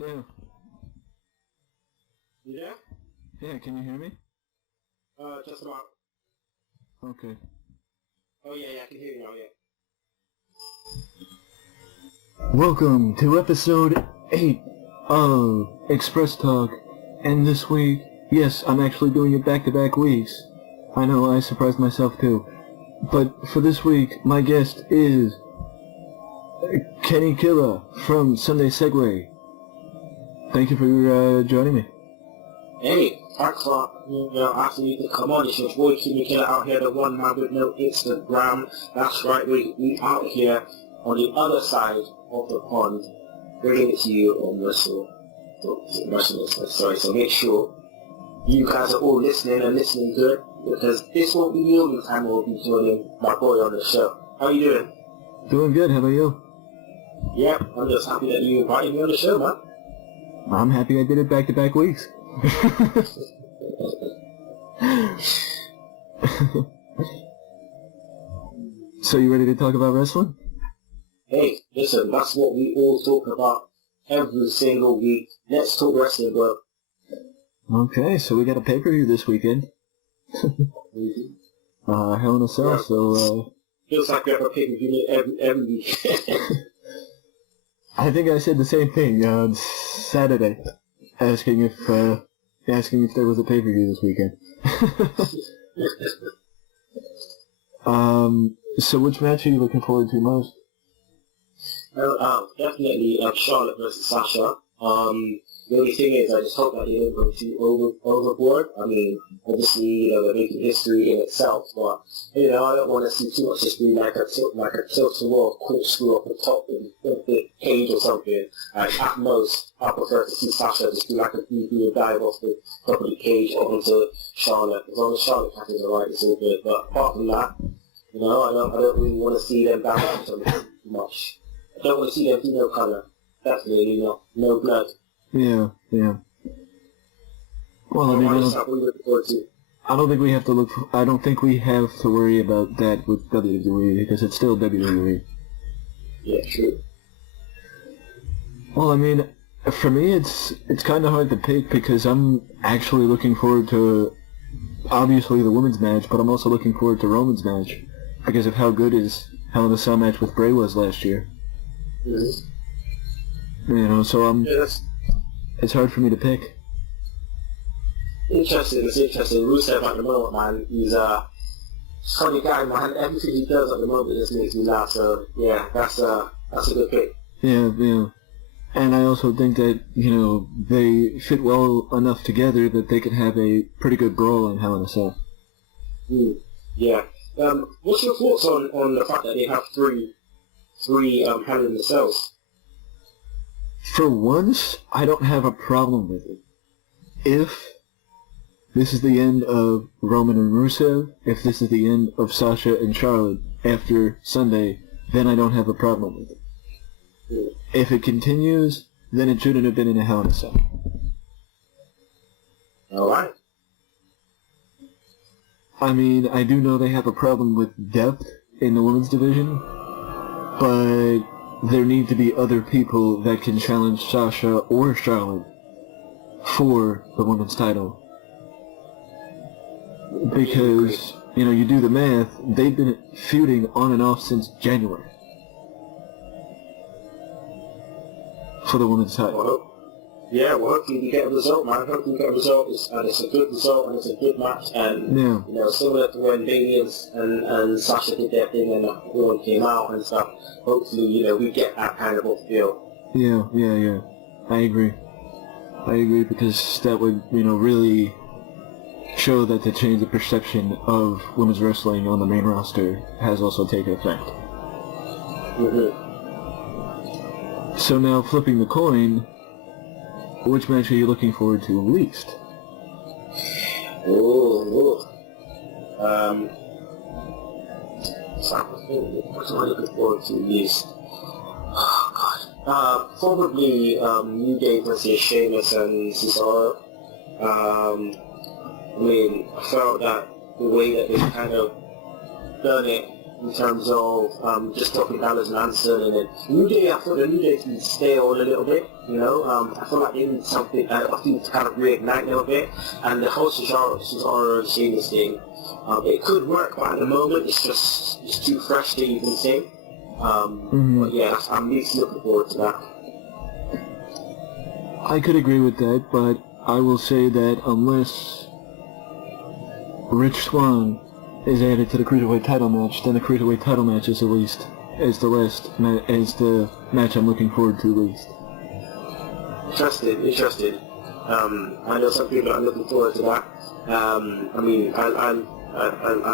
Yeah. You there? Yeah, can you hear me? Just about. Okay. Oh yeah, I can hear you now, yeah. Welcome to episode 8 of Express Talk, and this week, yes, I'm actually doing it back-to-back weeks. I know, I surprised myself too. But for this week, my guest is Kenny Killa from Sunday Segway. Thank you for joining me. Hey, thanks for asking me to come on. It's your boy Kinny and I out here, the one man with no Instagram. That's right, we out here on the other side of the pond, bringing it to you on Wrestle. Sorry, so make sure you guys are all listening and listening good, because this won't be the only time we'll be joining my boy on the show. How you doing? Doing good, how about you? Yeah, I'm just happy that you invited me on the show, man. I'm happy I did it back-to-back weeks. So you ready to talk about wrestling? Hey, listen, that's what we all talk about every single week. Let's talk wrestling, bro. Okay, so we got a pay-per-view this weekend. Hell in a Cell, Yeah. so Feels like we have a pay-per-view every week. I think I said the same thing on Saturday, asking if there was a pay-per-view this weekend. So which match are you looking forward to most? Definitely Charlotte versus Sasha. The only thing is, I just hope that they don't go too overboard. I mean, obviously, they're making history in itself, but, I don't want to see too much just be like a tilt-a-whirl corkscrew off the top in the cage or something. At most, I prefer to see Sasha just do like a dive off the top of the cage onto Charlotte. As long as Charlotte catches alright, it's all good. But apart from that, I don't really want to see them down too much. I don't want to see them do no colour. Definitely, no blood. Yeah. Well, I mean, I don't think we have to look. I don't think we have to worry about that with WWE because it's still WWE. Yeah, true. Well, I mean, for me, it's kind of hard to pick because I'm actually looking forward to obviously the women's match, but I'm also looking forward to Roman's match because of how good his Hell in a Cell match with Bray was last year. Mm-hmm. So it's hard for me to pick. It's interesting. Rusev at the moment, man, he's a funny guy, man. Everything he does at the moment just makes me laugh. So yeah, that's a good pick. Yeah. And I also think that, they fit well enough together that they could have a pretty good brawl in Hell in a Cell. Yeah. What's your thoughts on the fact that they have three Hell in the Cells? For once, I don't have a problem with it. If this is the end of Roman and Rusev, if this is the end of Sasha and Charlotte after Sunday, then I don't have a problem with it. If it continues, then it shouldn't have been in a Hell in a Cell. Alright. I mean, I do know they have a problem with depth in the women's division, but there need to be other people that can challenge Sasha or Charlotte for the women's title. Because, you do the math, they've been feuding on and off since January for the women's title. Hopefully we get a result, man. Hopefully we get a result, and it's a good result, and it's a good match, and, similar to when Bayley and Sasha did their thing and everyone came out and stuff, hopefully, we get that kind of a feel. Yeah. I agree because that would, really show that the change of perception of women's wrestling on the main roster has also taken effect. Mm-hmm. So now, flipping the coin, which match are you looking forward to least? What am I looking forward to least? Oh, God. Probably New Day versus Sheamus and Cesaro. I felt that the way that they kind of done it in terms of just talking Dallas Lanson, and then New Day. I thought the New Day can stay on a little bit. I feel like they need something, a thing to kind of reignite a little bit. And the whole Cesaro and Sheamus thing, it could work, but at the moment it's too fresh to even say. But yeah, I'm really looking forward to that. I could agree with that, but I will say that unless Rich Swann is added to the Cruiserweight title match, then the Cruiserweight title match is the match I'm looking forward to least. Interested. I know some people are looking forward to that. I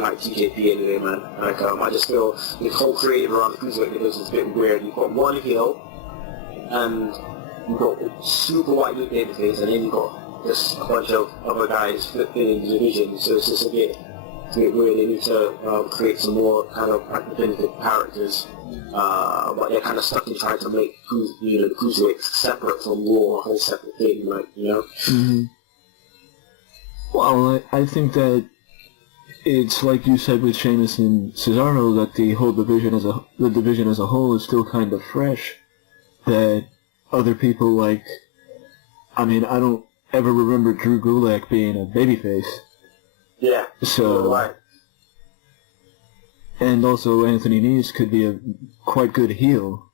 like TJP anyway, man. I just feel the whole creative around the Cruiserweight division is a bit weird. You've got one heel, and you've got super white meat babyface, and then you've got just a bunch of other guys flipping in the division, so it's just a bit weird. They need to create some more kind of definitive characters, but they're kind of stuck in trying to make the Cruiserweights separate from Raw, a whole separate thing, Well, I think that it's like you said with Sheamus and Cesaro, that the whole division as a whole is still kind of fresh. That other people I don't ever remember Drew Gulak being a babyface. Yeah. So. Right. And also Anthony Nese could be a quite good heel.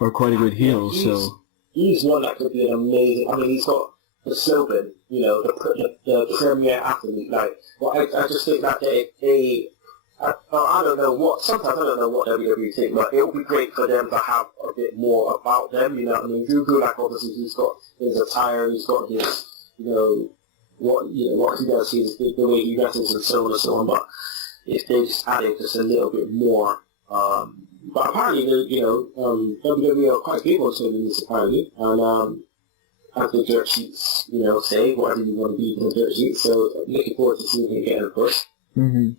Or quite a good heel, so. He's one that could be an amazing. He's got the slogan, the premier athlete. I just think that I don't know what. Sometimes I don't know what WWE think, but it would be great for them to have a bit more about them. Drew Gulak, obviously, he's got his attire, he's got his, what he does, the way he wrestles, and so on and so on. But if they just added just a little bit more, but apparently, WWE are quite big on selling this apparently, and as the dirt sheets, say whatever you want to be in the dirt sheets. So looking forward to seeing him get a push. And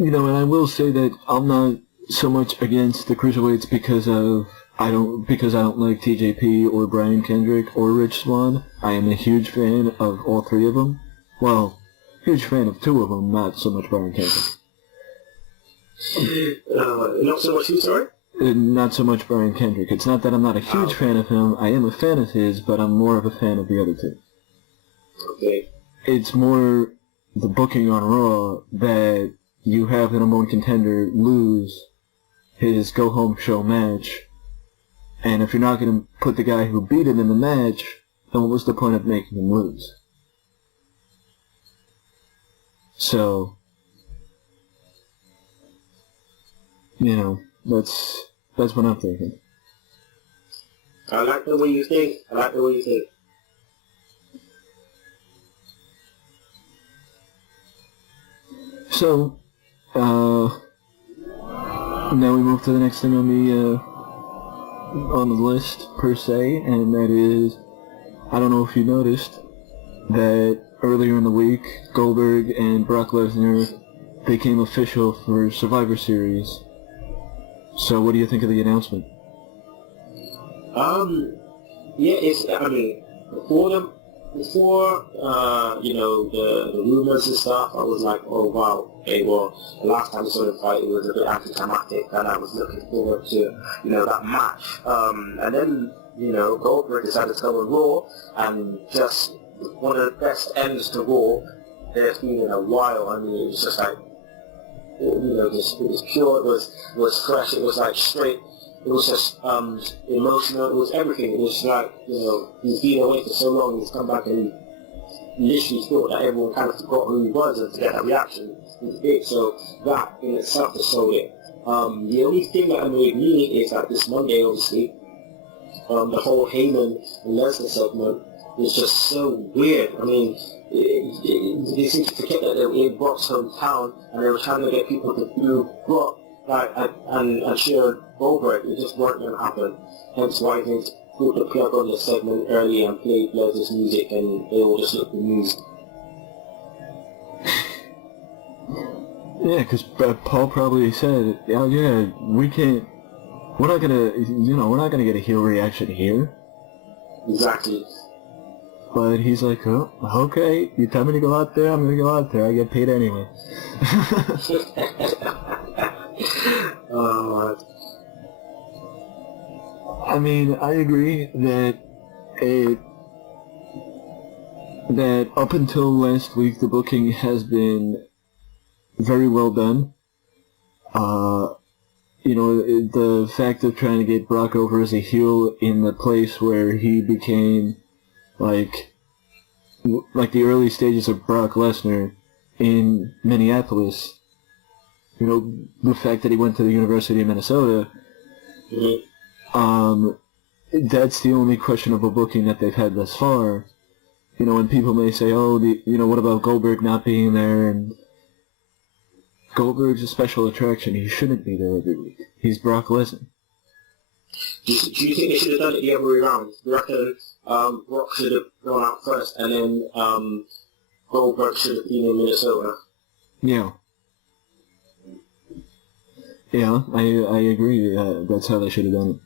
I will say that I'm not so much against the Cruiserweights because I don't like TJP or Brian Kendrick or Rich Swann. I am a huge fan of all three of them. Well, huge fan of two of them, not so much Brian Kendrick. Not so much who, sorry? Not so much Brian Kendrick. It's not that I'm not a huge fan of him. I am a fan of his, but I'm more of a fan of the other two. Okay. It's more the booking on Raw that you have the number one contender lose his go-home show match, and if you're not going to put the guy who beat him in the match, then what's the point of making him lose? So, that's what I'm thinking. I like the way you think. So, now we move to the next thing on the list, per se, and that is, I don't know if you noticed, that earlier in the week, Goldberg and Brock Lesnar became official for Survivor Series. So what do you think of the announcement? Before the rumors and stuff, I was like, oh wow, okay, well, the last time I saw the fight, it was a bit anticlimactic, and I was looking forward to, that match. And then, Goldberg decided to go on Raw, and just one of the best ends to Raw there's been in a while. It was just like, it was pure, it was fresh, it was like straight. It was just emotional. It was everything. It was like, he's been away for so long. He's come back and literally thought that everyone kind of forgot who he was, and to get that reaction was big. So that in itself just sold it. The only thing that annoyed me is that this Monday, obviously, the whole Heyman and Lesnar segment was just so weird. They seem to forget that they were in Brock's hometown, and they were trying to get people to boo Brock. And cheer Goldberg. It just weren't going to happen. Hence why they put the plug on the segment early and played Lesnar's music, and they all just looked amused. Yeah, because Paul probably said, we're not gonna get a heel reaction here. Exactly. But he's like, oh, okay, you tell me to go out there, I'm going to go out there. I get paid anyway. I mean, I agree that that up until last week, the booking has been very well done. You know, the fact of trying to get Brock over as a heel in the place where he became like the early stages of Brock Lesnar in Minneapolis. You know, the fact that he went to the University of Minnesota. That's the only questionable booking that they've had thus far. You know, and people may say, oh, what about Goldberg not being there? And Goldberg's a special attraction. He shouldn't be there every week. He's Brock Lesnar. Do you think they should have done it the other way around? Do you reckon Brock should have gone out first and then Goldberg should have been in Minnesota? Yeah. Yeah, I agree. That's how they should have done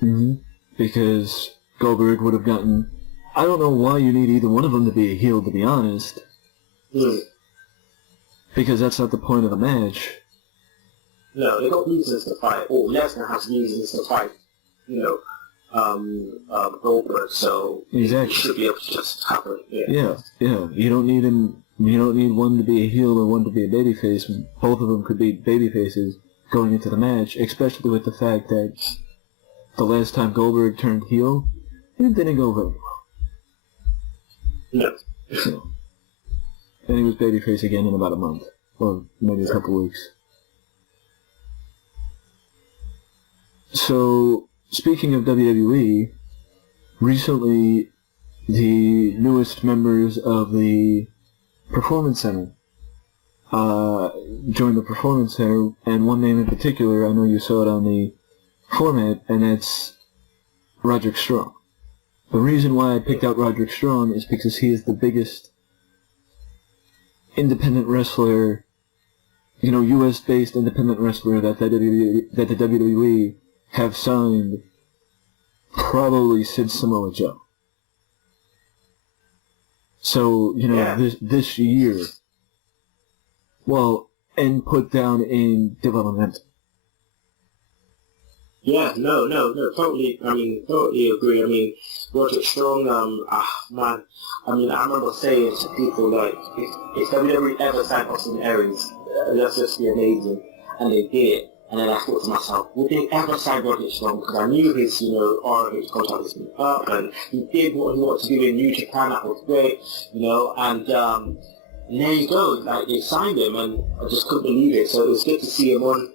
it. Because Goldberg would have gotten... I don't know why you need either one of them to be a heel, to be honest. Because that's not the point of the match. No, they got reasons to fight, or Lesnar has reasons to fight, Goldberg, so exactly. It should be able to just happen. Yeah. You don't need one to be a heel or one to be a babyface. Both of them could be babyfaces going into the match, especially with the fact that the last time Goldberg turned heel, it didn't go very well. No. And he was babyface again in about a month, or maybe a couple weeks. So, speaking of WWE, recently the newest members of the Performance Center joined the Performance Center, and one name in particular, I know you saw it on the format, and that's Roderick Strong. The reason why I picked out Roderick Strong is because he is the biggest independent wrestler, U.S.-based independent wrestler that the WWE have signed probably since Samoa Joe. So, this year, and put down in development. Yeah, no, totally agree. Roderick Strong, I remember saying to people, like, if WWE ever signed Austin Aries, that's just be amazing, and they did it. And then I thought to myself, would they ever sign Roderick Strong? Because I knew his, ROH contract was going up, and he did what he wanted to do in New Japan, that was great, and there you go, like, they signed him, and I just couldn't believe it, so it was good to see him on,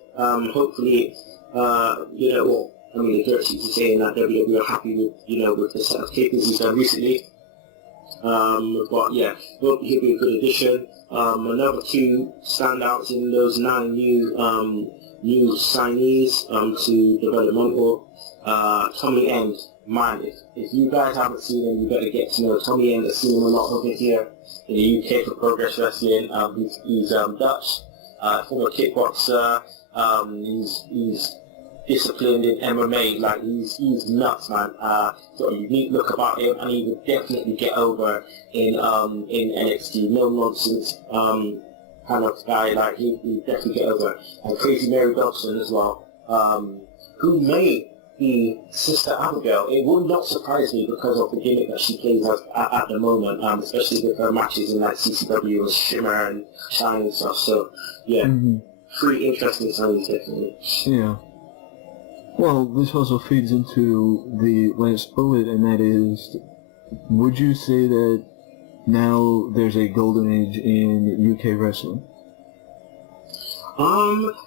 hopefully, the direction is saying that WWE are happy with the set of tapers he's done recently. But yeah, he'll be a good addition. Another two standouts in those 9 new signees to developmental. Tommy End, man, if you guys haven't seen him, you better get to know Tommy End. I've seen him a lot over here in the UK for Progress Wrestling. He's Dutch, former kickboxer. He's disciplined in MMA, like he's nuts, man. Got a unique look about him, and he would definitely get over in NXT. No nonsense kind of guy, like he definitely get over. And Crazy Mary Dobson as well, who may be Sister Abigail. It would not surprise me because of the gimmick that she plays at the moment, especially with her matches in like CCW and Shimmer and Shine and stuff. So yeah. Pretty interesting signing, definitely. Yeah. Well, this also feeds into the last bullet, and that is, would you say that now there's a golden age in UK wrestling?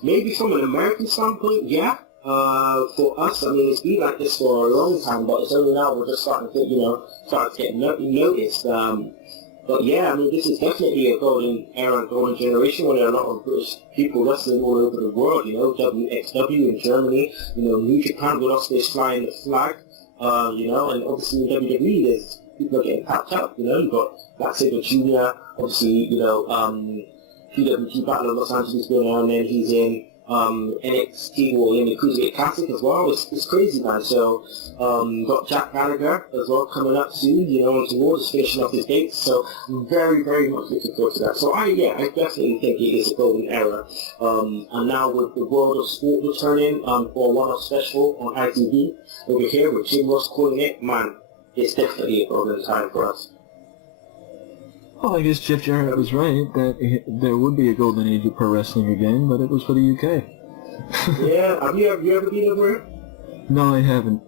Maybe from an American standpoint, yeah. For us, it's been like this for a long time, but it's only now we're just starting to get noticed. But yeah, this is definitely a golden era, golden generation where there are a lot of British people wrestling all over the world, WXW in Germany, New Japan with us, they're flying the flag, and obviously in WWE, there's people are getting packed up, you've got Black Sabre Jr., obviously, PWG Battle of Los Angeles going on, and then he's in NXT will in the Cruiserweight Classic as well. It's crazy, man. So, got Jack Gallagher as well coming up soon, on towards finishing off his dates. So, I'm very, very much looking forward to that. So, I definitely think it is a golden era. And now with the World of Sport returning for a one-off special on ITV over here with Jim Ross calling it, man, it's definitely a golden time for us. Well, I guess Jeff Jarrett was right that there would be a golden age of pro wrestling again, but it was for the UK. Yeah, have you ever been over here? No, I haven't.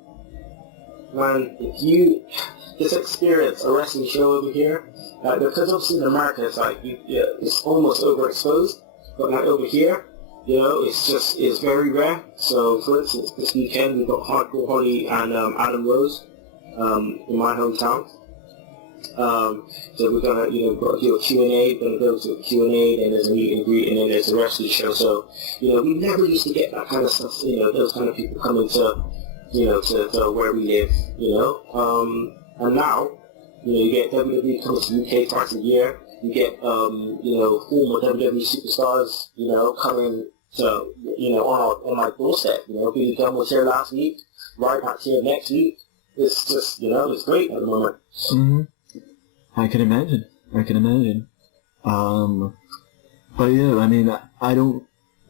Man, if you just experience a wrestling show over here, because obviously in America it's like it's almost overexposed, but like over here, it's very rare. So, for instance, this weekend we've got Hardcore Holly and Adam Rose in my hometown. So we're gonna, we've got to do a Q&A, we're gonna go to a Q&A, then there's a meet and greet, and then there's the rest of the show. So, we never used to get that kind of stuff, those kind of people coming to, to where we live, and now, you get WWE coming to the UK twice a year, you get, former WWE superstars, coming to, on my doorstep, Billy Gunn was here last week, Ryback's here next week. It's just, it's great at the moment. Mm-hmm. I can imagine. But yeah, I mean,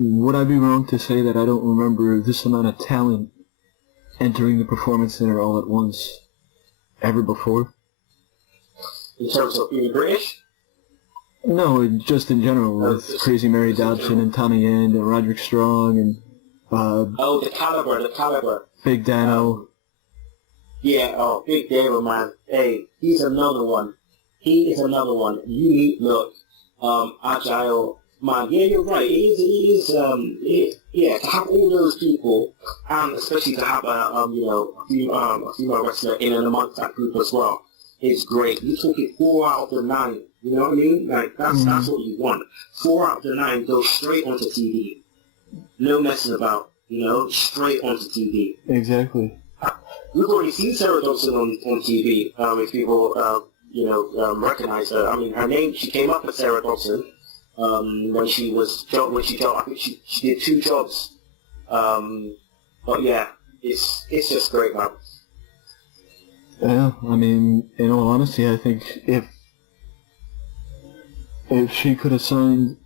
would I be wrong to say that I don't remember this amount of talent entering the Performance Center all at once ever before? In terms of being British? No, just in general, with Crazy Mary Dobson and Tommy End and Roderick Strong and... the caliber. Big Dano. Big Dano, man. Hey, he's another one. He is another one. Unique look. Agile. Man, yeah, you're right. It is, to have all those people, and especially to have a female wrestler in and amongst that group as well, is great. You're talking 4 out of the 9. You know what I mean? Like, that's what you want. 4 out of the 9 go straight onto TV. No messing about, straight onto TV. Exactly. We've already seen Sarah Dawson on TV, if people, recognize her. I mean, her name, she came up as Sarah Dawson, when she I think she did 2 jobs. But yeah, it's just great, man. Yeah, I mean, in all honesty, I think if she could have signed,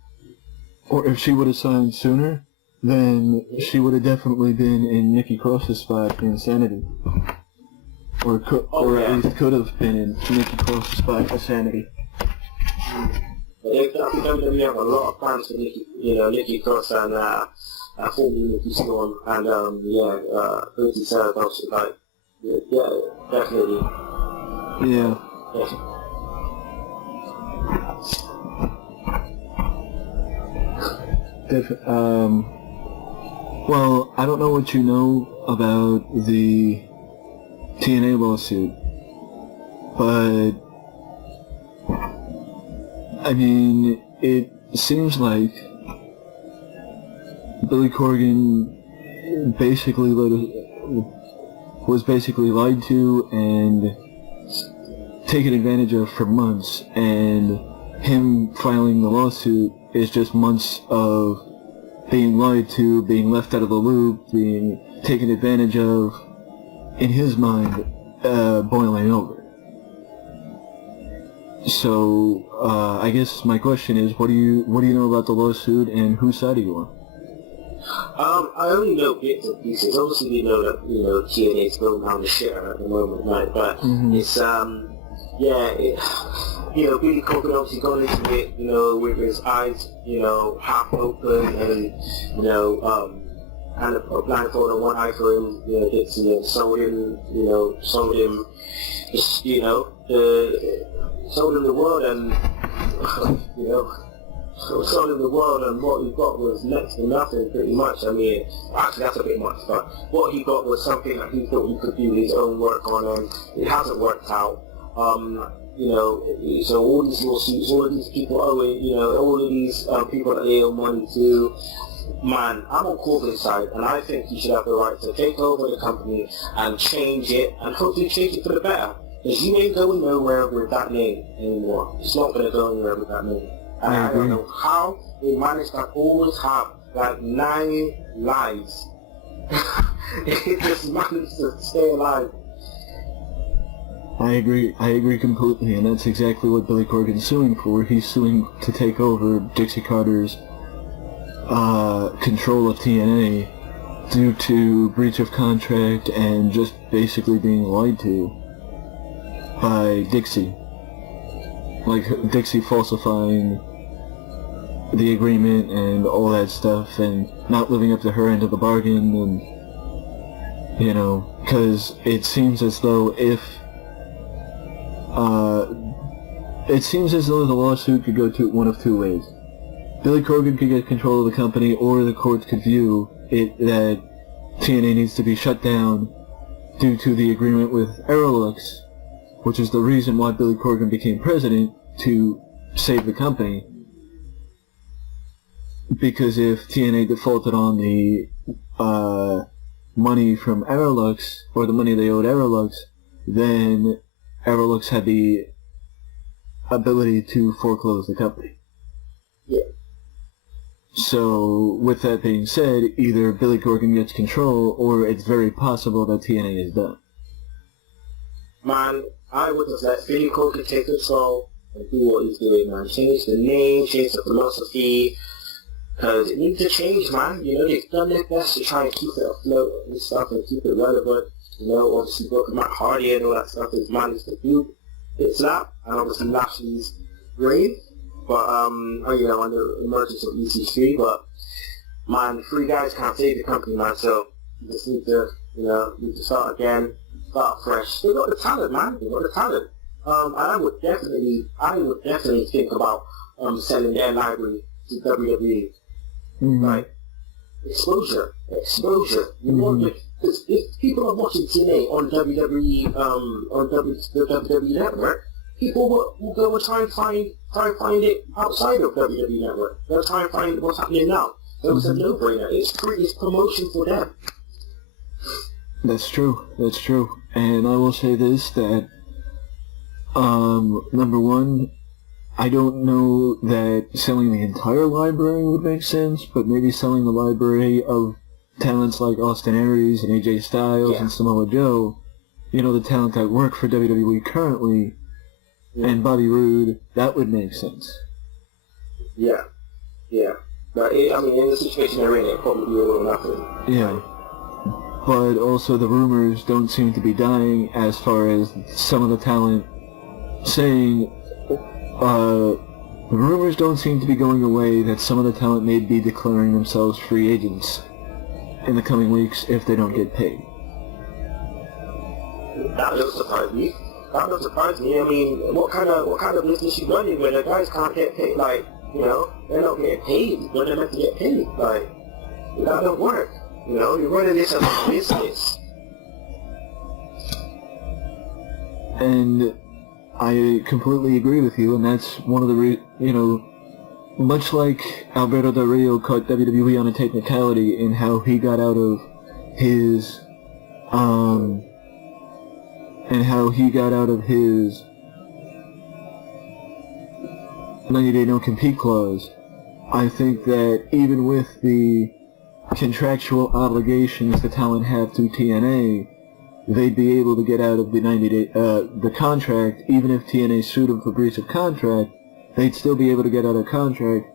or if she would have signed sooner, then she would have definitely been in Nikki Cross's spot in Sanity. Or at least could have been in Nikki Cross's spot for Sanity. But I think WWE have a lot of plans for Nikki Cross and formerly Nikki Storm and Lucy Sarah Dawson, like, yeah, definitely. Yeah. Well, I don't know what you know about the TNA lawsuit, but I mean, it seems like Billy Corgan was basically lied to and taken advantage of for months, and him filing the lawsuit is just months of being lied to, being left out of the loop, being taken advantage of, in his mind, boiling over. So, I guess my question is, what do you know about the lawsuit, and whose side are you on? I only know bits and pieces. Obviously, we know that, TNA is going down the shitter at the moment, right? But it's, Billy Corgan obviously gone into it, with his eyes, half open and, and a blindfold on one eye for him, sold him, sold him the world and, sold him the world, and what he got was next to nothing, pretty much. I mean, actually that's a bit much, but what he got was something that he thought he could do his own work on, and it hasn't worked out. So all these lawsuits, all of these people owing, all of these people that they owe money to, man, I'm on Corbin's side, and I think he should have the right to take over the company and change it, and hopefully change it for the better. Because you ain't going nowhere with that name anymore. It's not going to go anywhere with that name. And I don't know how they managed to always have like 9 lives. It just managed to stay alive. I agree completely, and that's exactly what Billy Corgan's suing for. He's suing to take over Dixie Carter's control of TNA due to breach of contract and just basically being lied to by Dixie. Like, Dixie falsifying the agreement and all that stuff and not living up to her end of the bargain, and, you know, because it seems as though the lawsuit could go one of two ways. Billy Corgan could get control of the company, or the courts could view it that TNA needs to be shut down due to the agreement with Aerolux, which is the reason why Billy Corgan became president, to save the company. Because if TNA defaulted on the money from Aerolux, or the money they owed Aerolux, then Aerolux had the ability to foreclose the company. Yeah. So, with that being said, either Billy Corgan gets control, or it's very possible that TNA is done. Man, I would just let Billy Corgan take control and do what he's doing, man. Change the name, change the philosophy, because it needs to change, man. You know, they've done their best to try and keep it afloat and stuff and keep it relevant. You know, obviously broken Matt Hardy and all that stuff is managed to do its lap, and obviously Lashley's reign. But, you know, under the emergence of EC3, but, man, the 3 guys can't save the company, man, so you just need to, you know, start again, start fresh. They got the talent, man, they got the talent. I would definitely think about, selling their library to WWE. Mm-hmm. Like, exposure. You know, like, if people are watching TNA on WWE, the WWE Network, people will go and try and find it outside of WWE Network. They'll try and find what's happening now. So it's a no-brainer. It's promotion for them. That's true. And I will say this, that, number one, I don't know that selling the entire library would make sense, but maybe selling the library of talents like Austin Aries and AJ Styles and Samoa Joe, you know, the talent that work for WWE currently, and Bobby Roode, that would make sense. Yeah. But, in the situation they're in, it'd probably be a little nothing. Yeah. But also the rumors don't seem to be dying as far as some of the talent saying, the rumors don't seem to be going away that some of the talent may be declaring themselves free agents in the coming weeks if they don't get paid. That doesn't surprise me. I mean, what kind of business you running when the guys can't get paid? Like, you know, they're not getting paid when they're meant to get paid. Like, that don't work. You know, you're running this as a business. And I completely agree with you, and that's one of the much like Alberto Del Rio caught WWE on a technicality in how he got out of his, 90-day no-compete clause. I think that even with the contractual obligations the talent have to TNA, they'd be able to get out of the 90-day, the contract. Even if TNA sued them for breach of contract, they'd still be able to get out of contract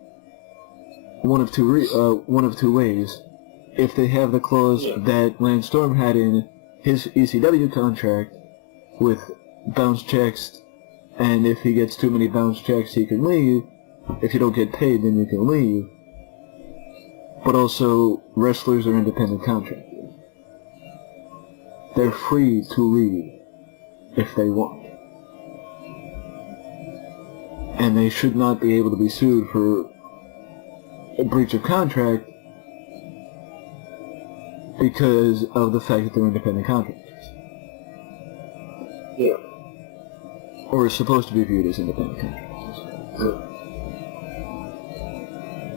one of two ways. If they have the clause that Lance Storm had in his ECW contract with bounce checks, and if he gets too many bounce checks, he can leave. If you don't get paid, then you can leave. But also, wrestlers are independent contractors. They're free to leave if they want. And they should not be able to be sued for a breach of contract because of the fact that they're independent contractors. Yeah. Or are supposed to be viewed as independent contractors.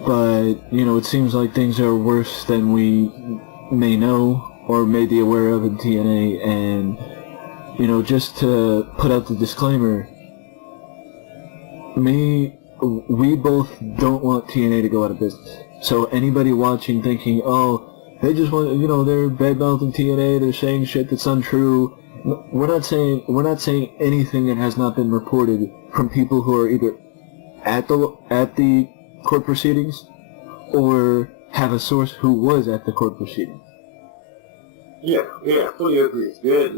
But, you know, it seems like things are worse than we may know or may be aware of in TNA, and, you know, just to put out the disclaimer, we both don't want TNA to go out of business. So anybody watching thinking, oh, they just want, they're bad-mouthing TNA, they're saying shit that's untrue. We're not saying anything that has not been reported from people who are either at the court proceedings or have a source who was at the court proceedings. Yeah, fully agree. Yeah.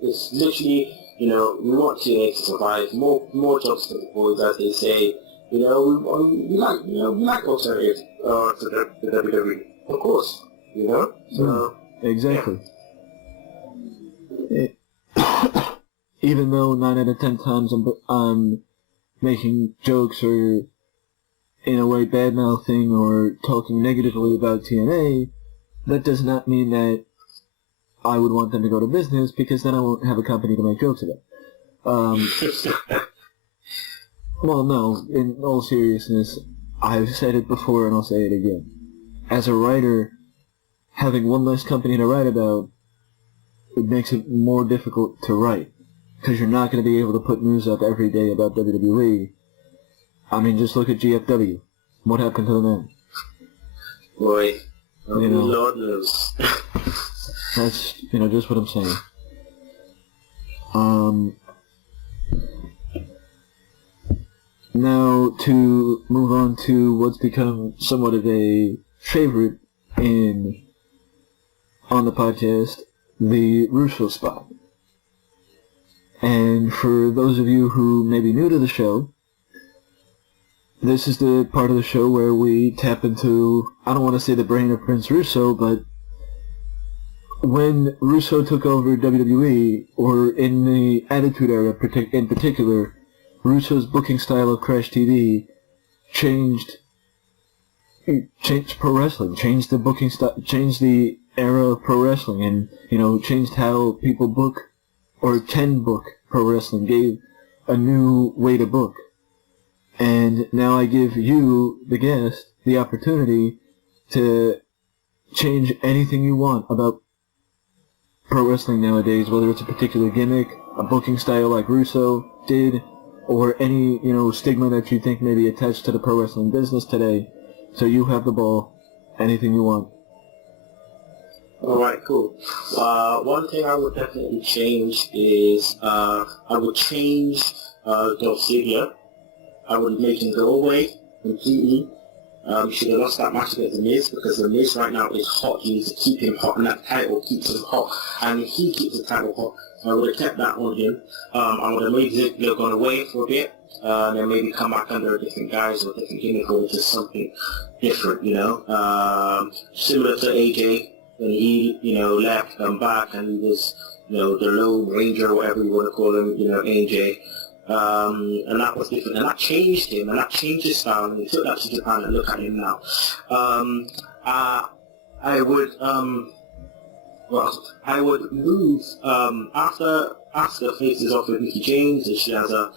It's literally, we want TNA to survive, more jobs for the boys, as they say. We like alternatives to the WWE, of course. So exactly. Yeah. Even though 9 out of 10 times I'm making jokes or in a way bad-mouthing or talking negatively about TNA, that does not mean that I would want them to go to business, because then I won't have a company to make jokes about. Well, no, in all seriousness, I've said it before and I'll say it again. As a writer, having one less company to write about, it makes it more difficult to write, because you're not going to be able to put news up every day about WWE. I mean, just look at GFW. What happened to the men? Boy, Lord knows. That's, just what I'm saying. Now, to move on to what's become somewhat of a favorite on the podcast, the Russo spot. And for those of you who may be new to the show, this is the part of the show where we tap into, I don't want to say the brain of Prince Russo, but when Russo took over WWE, or in the Attitude Era in particular, Russo's booking style of Crash TV changed pro wrestling, changed the booking style, changed the era of pro wrestling, and, changed how people book, or can book pro wrestling, gave a new way to book. And now I give you, the guest, the opportunity to change anything you want about pro wrestling nowadays, whether it's a particular gimmick, a booking style like Russo did, or any, stigma that you think may be attached to the pro wrestling business today. So you have the ball. Anything you want. Alright, cool. One thing I would definitely change is, I would change Dolph Ziggler. I would make him go away completely. You should have lost that match against The Miz, because The Miz right now is hot. You need to keep him hot, and that title keeps him hot. And he keeps the title hot. So I would have kept that on him. I would have made Ziggler gone away for a bit, and then maybe come back under different guys or different gimmick or just something different, Similar to AJ, when he, left and back, and he was, the Lone Ranger, or whatever you want to call him, AJ. And that was different, and that changed him, and that changed his style, and he took that to Japan, and look at him now. I would move, after Asuka faces off with Mickie James, and she has her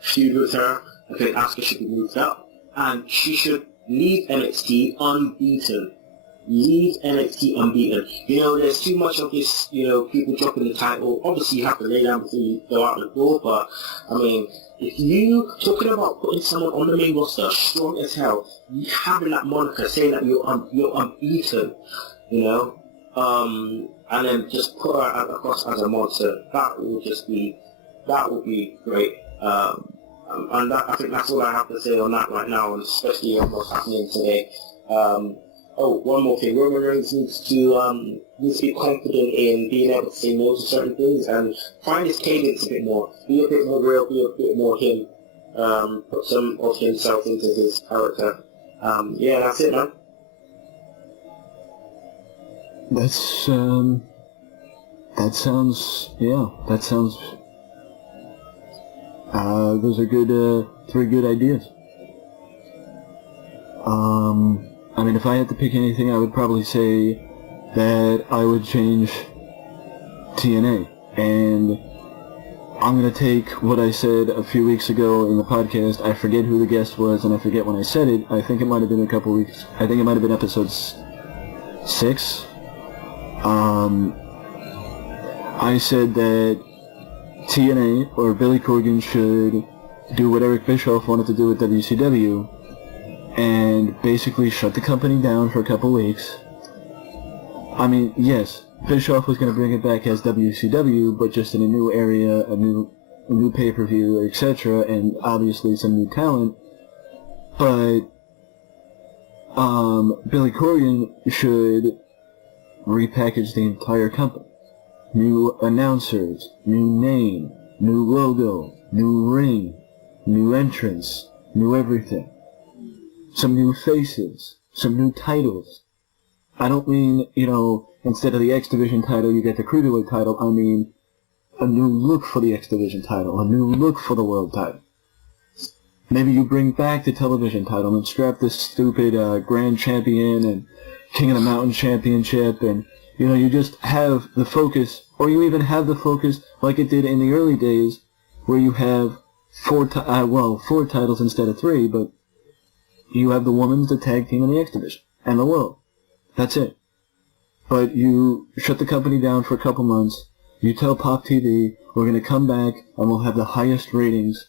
feud with her. I think Asuka should be moved up, and she should leave NXT unbeaten. Leave NXT unbeaten. There's too much of this, people dropping the title. Obviously, you have to lay down before you go out the door, but, if you talking about putting someone on the main roster, strong as hell, you having that moniker, saying that you're unbeaten, and then just put her across as a monster, that would be great. And I think that's all I have to say on that right now, and especially on what's happening today. One more thing. Roman Reigns needs to be confident in being able to say no to certain things and find his cadence a bit more. Be a bit more real, be a bit more him. Put some of himself into his character. That's it, man. That sounds, those are good, 3 good ideas. If I had to pick anything, I would probably say that I would change TNA. And I'm going to take what I said a few weeks ago in the podcast. I forget who the guest was, and I forget when I said it. I think it might have been a couple weeks. I think it might have been episode 6. I said that TNA, or Billy Corgan, should do what Eric Bischoff wanted to do with WCW and basically shut the company down for a couple weeks. I mean, yes, Bischoff was going to bring it back as WCW, but just in a new area, a new pay-per-view, etc., and obviously some new talent. But Billy Corgan should repackage the entire company. New announcers, new name, new logo, new ring, new entrance, new everything. Some new faces, some new titles. I don't mean, instead of the X Division title, you get the Cruiserweight title. I mean, a new look for the X Division title, a new look for the World title. Maybe you bring back the television title and strap this stupid Grand Champion and King of the Mountain Championship, and, you just have the focus, or you even have the focus like it did in the early days, where you have four titles instead of 3, but you have the Women's, the Tag Team, and the X Division, and the World. That's it. But you shut the company down for a couple months. You tell Pop TV, we're going to come back and we'll have the highest ratings.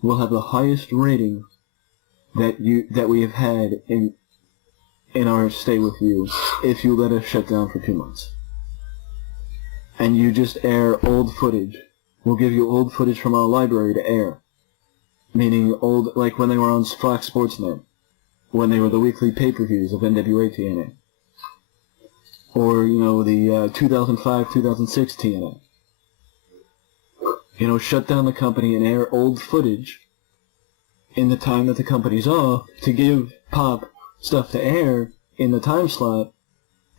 We'll have the highest rating that we have had in our stay with you if you let us shut down for 2 months. And you just air old footage. We'll give you old footage from our library to air. Meaning old, like when they were on Fox Sports Net. When they were the weekly pay-per-views of NWA TNA. Or, the 2005-2006 TNA. Shut down the company and air old footage in the time that the company's off to give Pop stuff to air in the time slot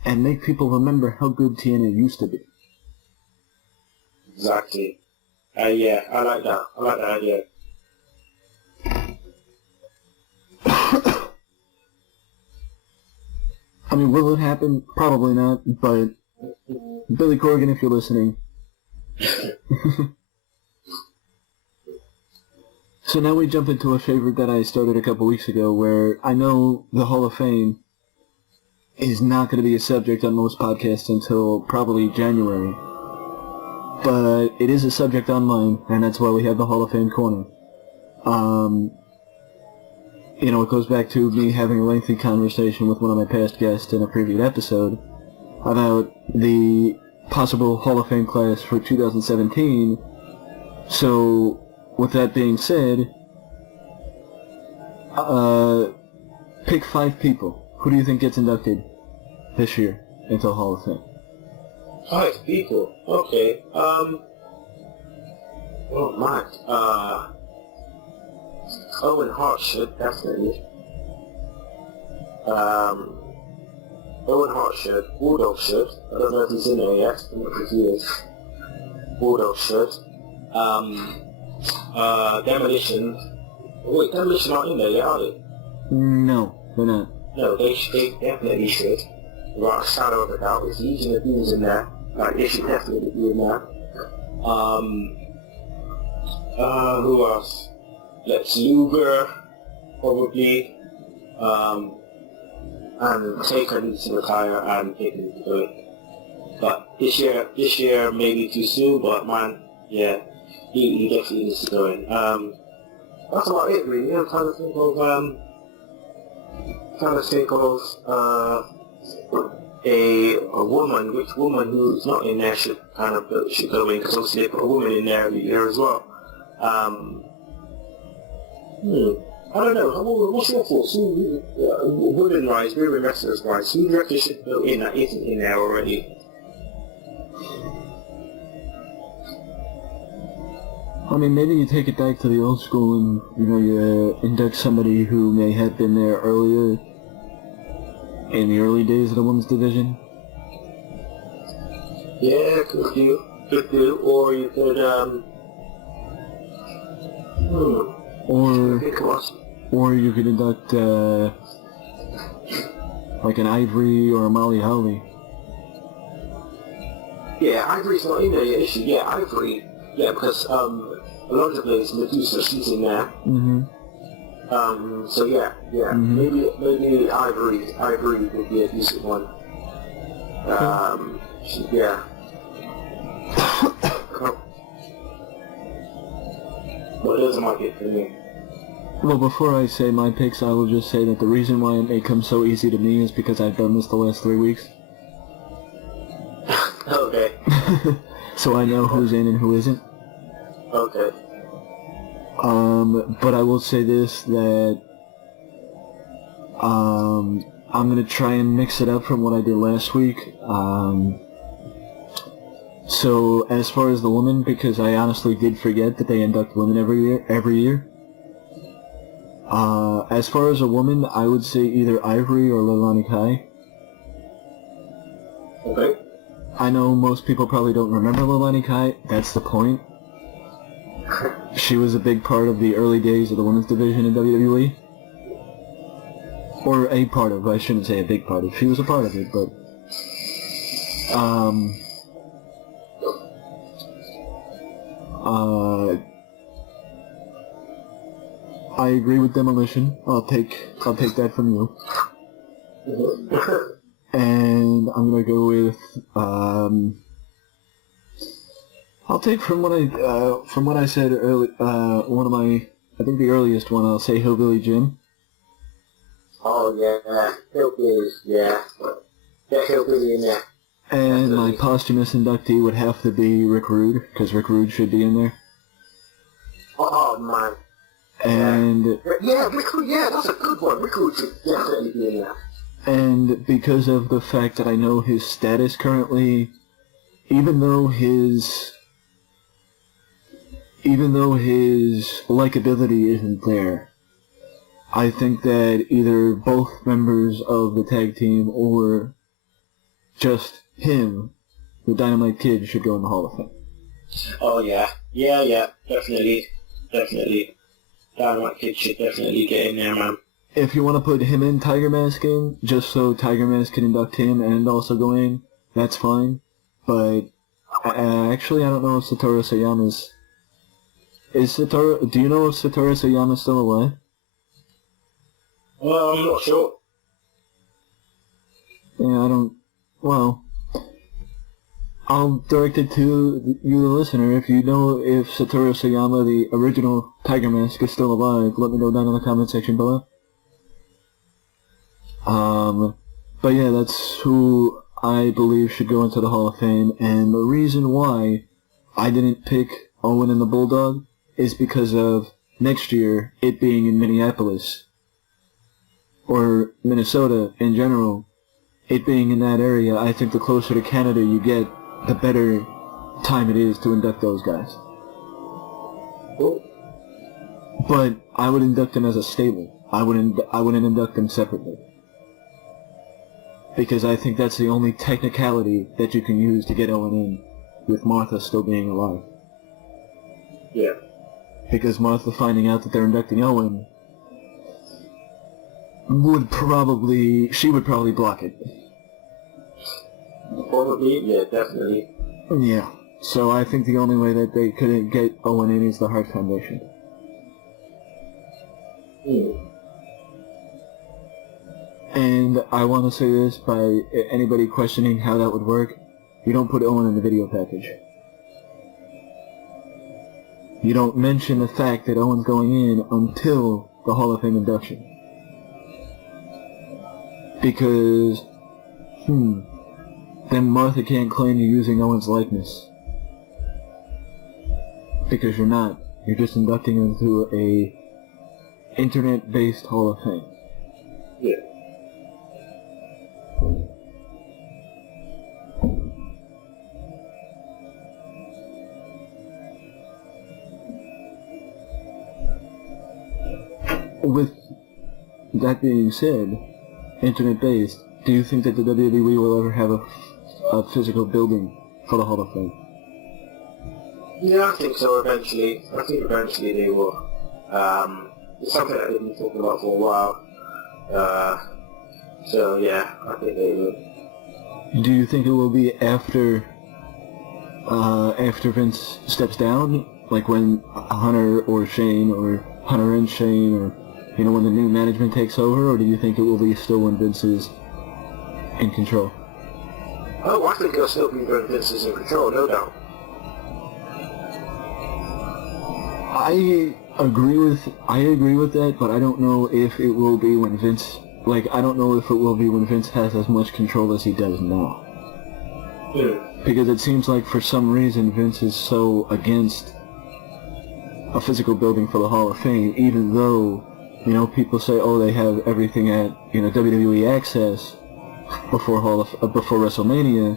and make people remember how good TNA used to be. Exactly. Yeah, I like that. I like that idea. I mean, will it happen? Probably not, but Billy Corgan, if you're listening. So now we jump into a favorite that I started a couple weeks ago, where I know the Hall of Fame is not going to be a subject on most podcasts until probably January. But it is a subject on mine, and that's why we have the Hall of Fame Corner. It goes back to me having a lengthy conversation with one of my past guests in a previous episode about the possible Hall of Fame class for 2017. So, with that being said, pick 5 people. Who do you think gets inducted this year into the Hall of Fame? 5 people? Okay. Owen Hart should, definitely. Owen Hart should. Bulldog should. I don't know if he's in there yet. I'm not sure if he is. Bulldog should. Demolition. Wait, Demolition aren't in there yet, are they? No, they're not. No, they definitely should. Without a shadow of a doubt. If he's in the dudes in there, they should definitely be in there. Who else? Lex Luger, probably, and Taker needs to retire and Taker needs to do it. But this year maybe too soon, but man, yeah, he definitely needs to go in. That's about it really. I'm trying to think of a woman, which woman who's not in there should go in, because obviously they put a woman in there every year as well. I don't know. What's your thoughts? Women-wise, women wrestlers-wise, who do you reckon should go in that isn't in there already? I mean, maybe you take it back to the old school and, you induct somebody who may have been there earlier, in the early days of the women's division. Yeah, could do. Or you could, Or you could induct, like an Ivory or a Molly Holly. Yeah, Ivory's not in there yet, is she? Yeah, Ivory. Yeah, because, logically, it's Medusa, she's in there. Mm-hmm. So yeah. Mm-hmm. Maybe Ivory would be a decent one. Yeah. But those are my picks for me. Well, before I say my picks, I will just say that the reason why it may come so easy to me is because I've done this the last 3 weeks. Okay. So I know who's in and who isn't. Okay. But I will say this, that I'm gonna try and mix it up from what I did last week. So as far as the women, because I honestly did forget that they induct women every year. As far as a woman, I would say either Ivory or Leilani Kai. Okay. I know most people probably don't remember Leilani Kai. That's the point. She was a big part of the early days of the women's division in WWE. Or a part of, I shouldn't say a big part of. She was a part of it, but... I agree with Demolition. I'll take that from you. And I'm gonna go with I'll take from what I said early. One of my, I think the earliest one. I'll say Hillbilly Jim. Oh yeah, Hillbilly, yeah. Yeah, Hillbilly in there. And my posthumous inductee would have to be Rick Rude, because Rick Rude should be in there. Oh man. And yeah, Rick Rude, yeah, that's a good one. Rick Rude should definitely be in there. And because of the fact that I know his status currently, even though his likability isn't there, I think that either both members of the tag team or just him, the Dynamite Kid, should go in the Hall of Fame. Oh yeah, definitely. Dynamite Kid should definitely get in there, man. If you want to put him in, Tiger Mask in, just so Tiger Mask can induct him and also go in, that's fine. But actually, I don't know if Satoru Sayama's... do you know if Satoru Sayama's still alive? Well, I'm not sure. Yeah, I don't... Well, I'll direct it to you, the listener. If you know if Satoru Sayama, the original Tiger Mask, is still alive, let me know down in the comment section below. But yeah, that's who I believe should go into the Hall of Fame, and the reason why I didn't pick Owen and the Bulldog is because of next year, it being in Minneapolis, or Minnesota in general, it being in that area. I think the closer to Canada you get, the better time it is to induct those guys. But I would induct them as a stable. I wouldn't induct them separately. Because I think that's the only technicality that you can use to get Owen in, with Martha still being alive. Yeah. Because Martha finding out that they're inducting Owen would probably block it. Probably, yeah, definitely. Yeah. So I think the only way that they couldn't get Owen in is the Hart Foundation. And I want to say this, by anybody questioning how that would work, you don't put Owen in the video package. You don't mention the fact that Owen's going in until the Hall of Fame induction. Because, then Martha can't claim you're using Owen's likeness. Because you're not. You're just inducting him into a internet-based Hall of Fame. Yeah. With that being said, internet-based, do you think that the WWE will ever have a physical building for the Hall of Fame? Yeah, I think so eventually. I think eventually they will. It's something that they've been talking about for a while. So yeah, I think they will. Do you think it will be after Vince steps down? Like when Hunter or Shane, or Hunter and Shane, or, you know, when the new management takes over? Or do you think it will be still when Vince is in control? Oh, I think it'll still be when Vince is in control, no doubt. I agree with that, but I don't know if it will be when Vince, I don't know if it will be when Vince has as much control as he does now. Yeah. Because it seems like for some reason Vince is so against a physical building for the Hall of Fame, even though, people say, oh, they have everything at, WWE Access before WrestleMania,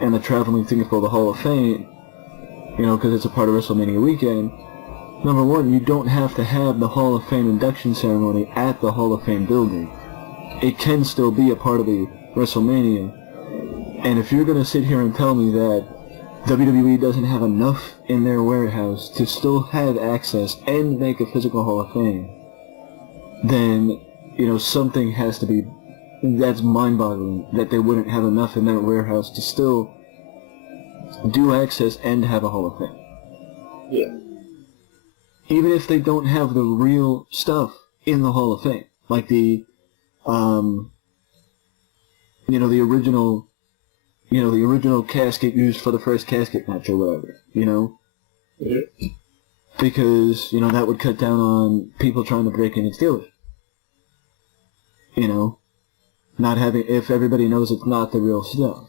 and the traveling thing for the Hall of Fame, because it's a part of WrestleMania weekend. Number one, you don't have to have the Hall of Fame induction ceremony at the Hall of Fame building. It can still be a part of the WrestleMania. And if you're going to sit here and tell me that WWE doesn't have enough in their warehouse to still have access and make a physical Hall of Fame, then, something has to be, that's mind-boggling, that they wouldn't have enough in their warehouse to still do access and have a Hall of Fame. Yeah. Even if they don't have the real stuff in the Hall of Fame, like the original casket used for the first casket match or whatever, Mm-hmm. Because, that would cut down on people trying to break in and steal it. Not having, if everybody knows it's not the real stuff.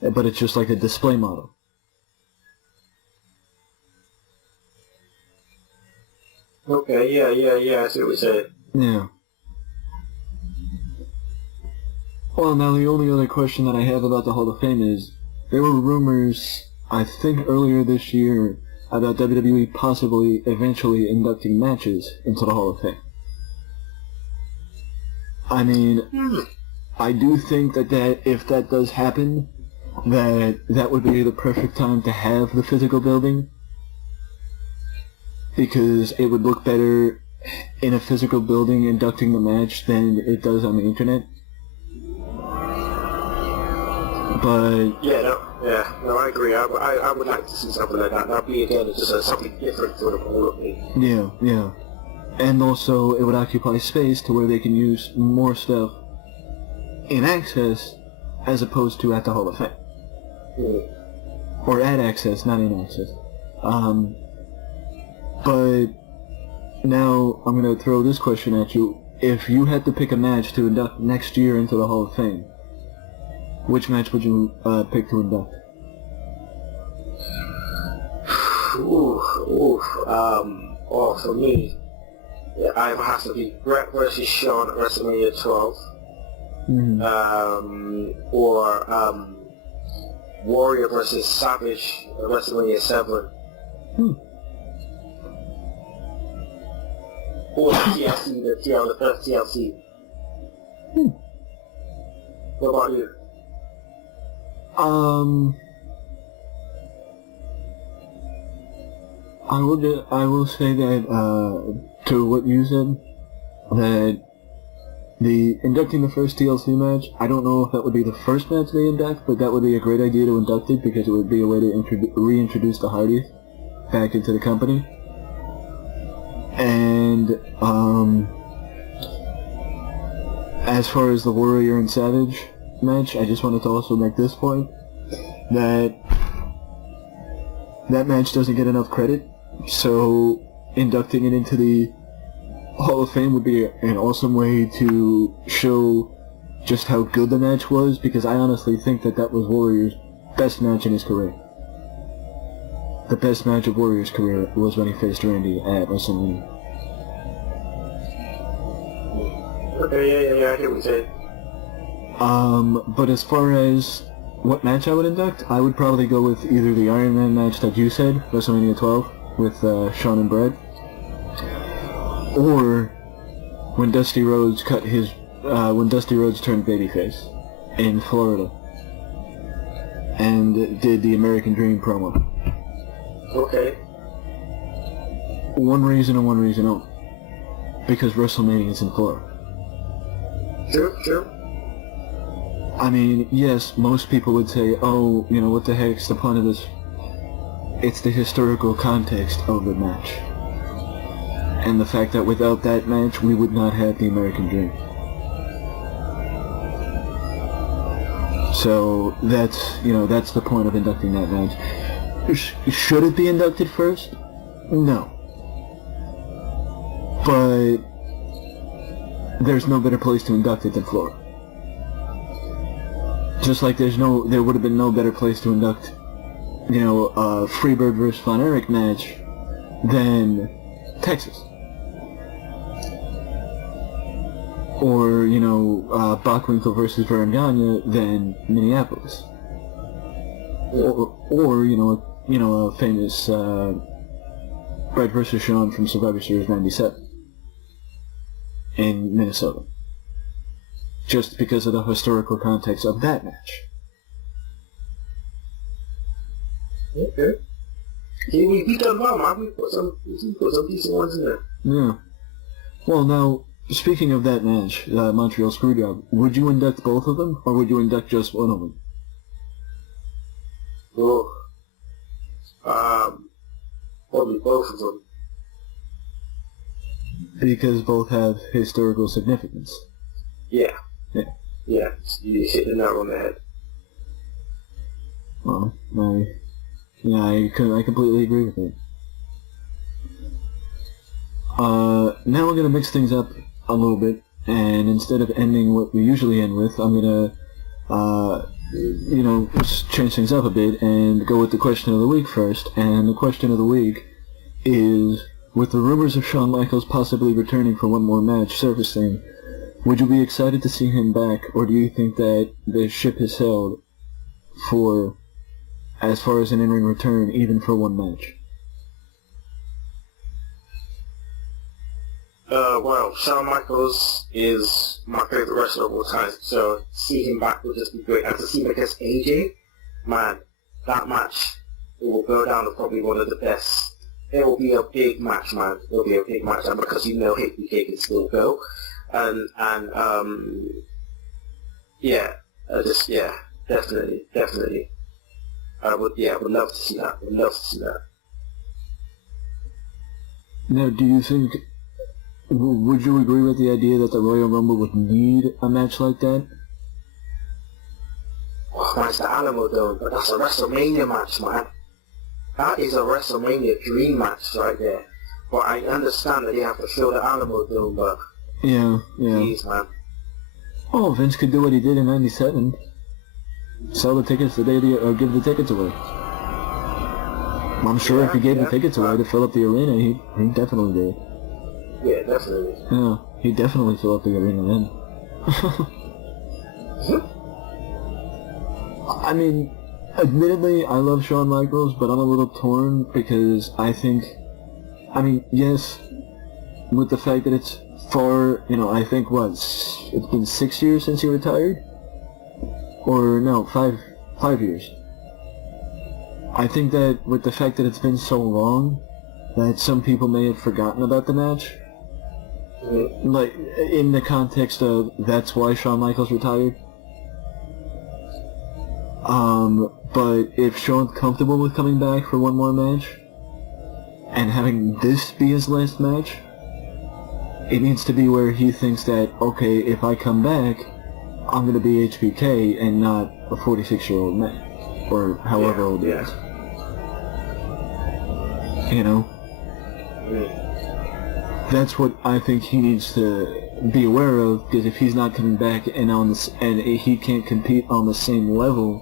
But it's just like a display model. Okay, yeah, I see what you're saying. Yeah. Well, now the only other question that I have about the Hall of Fame is, there were rumors, I think earlier this year, about WWE possibly eventually inducting matches into the Hall of Fame. I mean, I do think that if that does happen, that would be the perfect time to have the physical building, because it would look better in a physical building inducting the match than it does on the internet. But no, I agree. I would like to see something like that. That'd be again just something different for the Hall of Fame. Yeah. And also, it would occupy space to where they can use more stuff in Access as opposed to at the Hall of Fame. Mm. Or at Access, not in Access. But now I'm going to throw this question at you. If you had to pick a match to induct next year into the Hall of Fame, which match would you pick to induct? For me, it either has to be Bret versus Shawn at WrestleMania 12, or Warrior versus Savage at WrestleMania 7, or TLC, the first TLC. What about you? I will say that, to what you said, that the inducting the first TLC match, I don't know if that would be the first match they induct, but that would be a great idea to induct it, because it would be a way to reintroduce the Hardys back into the company. And, as far as the Warrior and Savage match, I just wanted to also make this point, that match doesn't get enough credit, so inducting it into the Hall of Fame would be an awesome way to show just how good the match was, because I honestly think that was Warrior's best match in his career. The best match of Warrior's career was when he faced Randy at WrestleMania. Okay, yeah, I hear what you're saying. But as far as what match I would induct, I would probably go with either the Iron Man match that you said, WrestleMania 12, with Shawn and Bret, or when Dusty Rhodes turned babyface in Florida and did the American Dream promo. Okay. One reason and one reason only. Because WrestleMania is in Florida. Sure. I mean, yes, most people would say, oh, what the heck's the point of this? It's the historical context of the match. And the fact that without that match, we would not have the American Dream. So, that's the point of inducting that match. Should it be inducted first? No. But there's no better place to induct it than Florida. Just like there would have been no better place to induct, a Freebird versus Von Erich match than Texas. Or, Bockwinkel versus Verangana than Minneapolis. Or a famous Brett versus Sean from Survivor Series 97 in Minnesota. Just because of the historical context of that match. Okay. We done well, man. We put some decent ones in there. Yeah. Well, now, speaking of that match, Montreal Screwjob, would you induct both of them, or would you induct just one of them? Well, probably both of them. Because both have historical significance. Yeah. Yeah. Yeah, you hit the nail on the head. Well, I completely agree with it. Now we're gonna mix things up a little bit, and instead of ending what we usually end with, I'm gonna, just change things up a bit and go with the question of the week first. And the question of the week is, with the rumors of Shawn Michaels possibly returning for one more match surfacing, would you be excited to see him back, or do you think that the ship has sailed for, as far as an in-ring return, even for one match? Well, Shawn Michaels is my favorite wrestler of all time, so to see him back would just be great. And to see him against AJ, man, that match, it will go down as probably one of the best. It will be a big match, man. It will be a big match, and because HBK can still go. Definitely. I would love to see that. Now, do you think, would you agree with the idea that the Royal Rumble would need a match like that? Oh, man, it's the Alamo Dome, but that's a WrestleMania match, man. That is a WrestleMania dream match right there. But I understand that you have to fill the Alamo Dome, but... Yeah. Jeez, man. Oh, Vince could do what he did in 97. Sell the tickets the day or give the tickets away. I'm sure if he gave the tickets away to fill up the arena, he definitely did. Yeah, definitely. Yeah, he'd definitely fill up the arena then. I mean, admittedly, I love Shawn Michaels, but I'm a little torn because I think, yes, with the fact that it's I think it's been 6 years since he retired? Or no, 5 years. I think that with the fact that it's been so long, that some people may have forgotten about the match. Like, in the context of, that's why Shawn Michaels retired. But if Shawn's comfortable with coming back for one more match, and having this be his last match, it needs to be where he thinks that, okay, if I come back, I'm gonna be HBK and not a 46-year-old man. Or however old he is. That's what I think he needs to be aware of, because if he's not coming back and he can't compete on the same level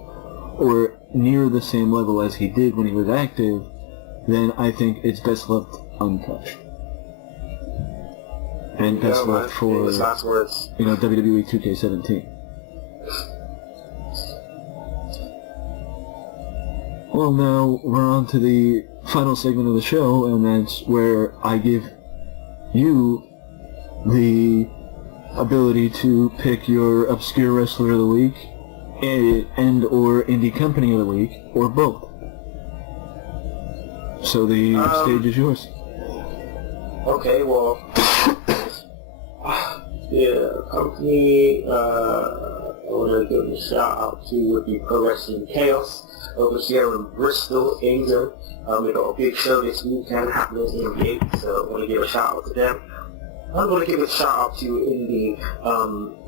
or near the same level as he did when he was active, then I think it's best left untouched. And best left for WWE 2K17. Well, now we're on to the final segment of the show, and that's where I give you the ability to pick your obscure wrestler of the week and or indie company of the week, or both. So the stage is yours. Okay, well, company I want to give a shout out to would be Pro Wrestling Chaos over here in Bristol, England. We got a big show this weekend happening in the 8th, so I want to give a shout out to them. I'm going to give a shout out to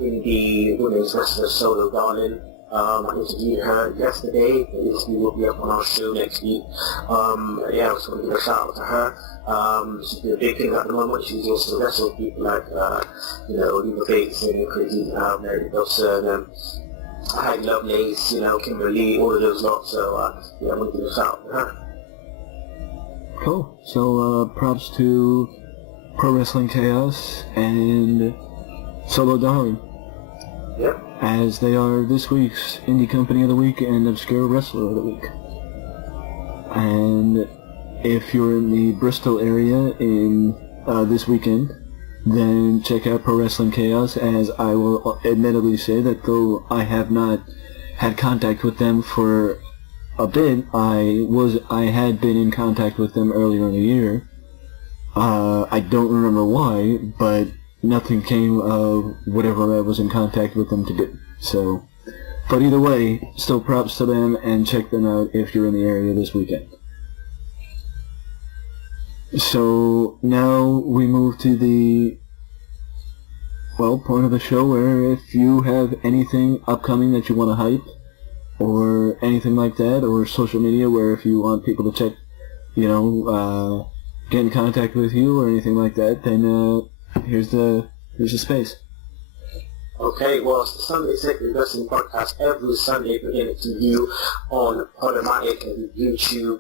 Indie Women's Wrestler Solo Darling. I interviewed her yesterday. The interview will be up on our show next week. Yeah, I was going to give a shout out to her. She's doing a big thing at the moment. She's also wrestled people like, Leva Bates and Crazy Mary Wilson, Heidi Lovelace, Kimberly, all of those lots. So, I'm going to give a shout out to her. Cool. So, props to Pro Wrestling Chaos and Solo Darling. Yep. As they are this week's Indie Company of the Week and Obscure Wrestler of the Week. And if you're in the Bristol area in this weekend, then check out Pro Wrestling Chaos, as I will admittedly say that though I have not had contact with them for a bit, I had been in contact with them earlier in the year. I don't remember why, but nothing came of whatever I was in contact with them to do. So, but either way, still props to them, and check them out if you're in the area this weekend. So now we move to the point of the show where if you have anything upcoming that you want to hype or anything like that, or social media where if you want people to check, get in contact with you or anything like that, then here's the space. Okay, well, it's the Sunday Sacred Wrestling Podcast every Sunday beginning to view on Podomatic and YouTube.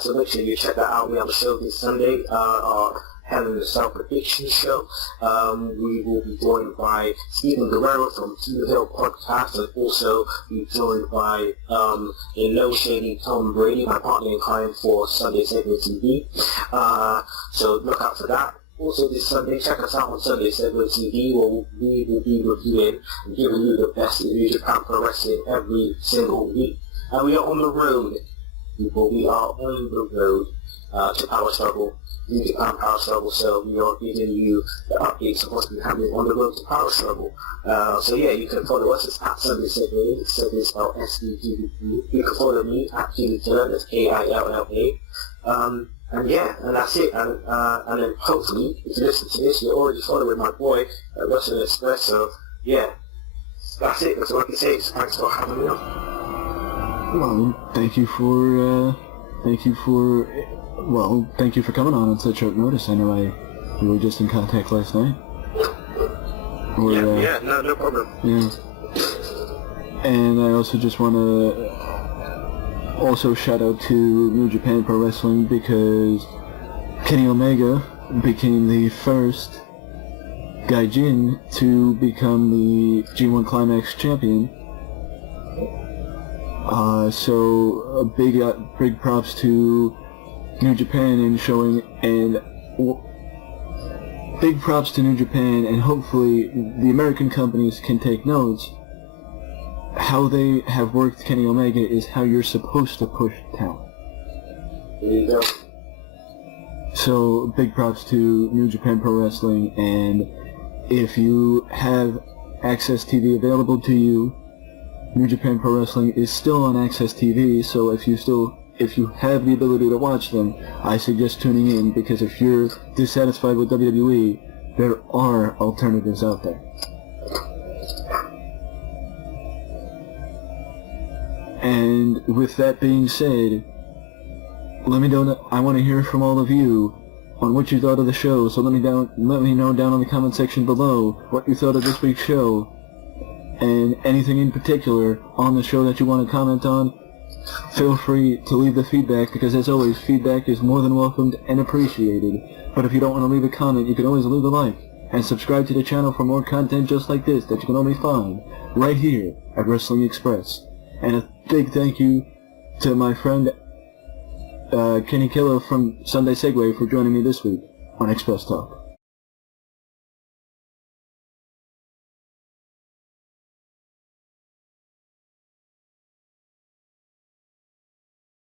So make sure you check that out. We have a show this Sunday, our Hell in the Cell Prediction Show. We will be joined by Stephen Guerrero from Q Hill Podcast, and also be joined by the No Shady Tom Brady, my partner in crime for Sunday Sacred TV. So look out for that. Also this Sunday, check us out on Sunday Segment TV, where we will be reviewing and giving you the best in New Japan Pro Wrestling every single week. And we are on the road, people. We are on the road to Power Struggle, New Japan Power Struggle. So we are giving you the updates of what's been happening on the road to Power Struggle. So yeah, you can follow us at Sunday Segment. Segment spelled S-E-G-B-E. You can follow me at Killy Killer, that's K-I-L-L-A. And yeah, and that's it. And then hopefully, if you listen to this, you're already following my boy at Wrestling Express. So yeah, that's it. That's all I can say. So thanks for having me on. Well, thank you for coming on such short notice. I know we were just in contact last night. No problem. Yeah. And I also just want to shout out to New Japan Pro Wrestling, because Kenny Omega became the first Gaijin to become the G1 Climax champion. So a big props to New Japan in showing, and big props to New Japan, and hopefully the American companies can take notes. How they have worked Kenny Omega is how you're supposed to push talent. There you go. So big props to New Japan Pro Wrestling, and if you have Access TV available to you, New Japan Pro Wrestling is still on Access TV, so if you have the ability to watch them, I suggest tuning in, because if you're dissatisfied with WWE, there are alternatives out there. And with that being said, let me know. I want to hear from all of you on what you thought of the show. So let me know down in the comment section below what you thought of this week's show, and anything in particular on the show that you want to comment on. Feel free to leave the feedback, because as always, feedback is more than welcomed and appreciated. But if you don't want to leave a comment, you can always leave a like and subscribe to the channel for more content just like this that you can only find right here at Wrestling Express. And a big thank you to my friend Kenny Killer from Sunday Segway for joining me this week on Express Talk.